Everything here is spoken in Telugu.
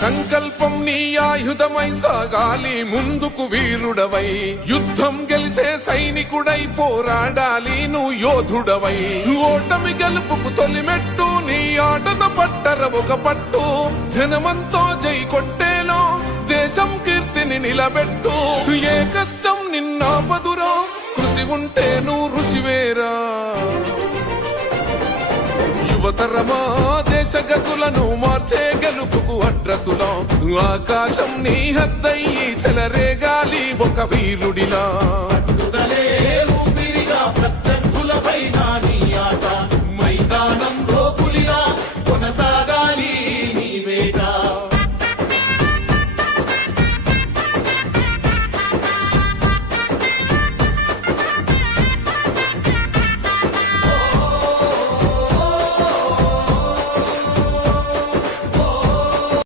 సంకల్పం నీ ఆయుధమై సాగాలి ముందుకు వీరుడవై, యుద్ధం గెలిసే సైనికుడై పోరాడాలి నువ్వు యోధుడవై. ఓటమి గెలుపుకు తొలిమెట్టు నీ ఆటత పట్టర ఒక పట్టు, జనమంతో జై కొట్టేలో దేశం కీర్తిని నిలబెట్టు. ఏ కష్టం నిన్నాపదురో కృషి ఉంటే నువ్వు రుచివేరా. యువతరమా దేశ గతులను మార్చే గెలుపుకు అడ్రసులో, ఆకాశం నీ హద్దయ్యి చెలరేగాలి ఒక వీరుడిలా.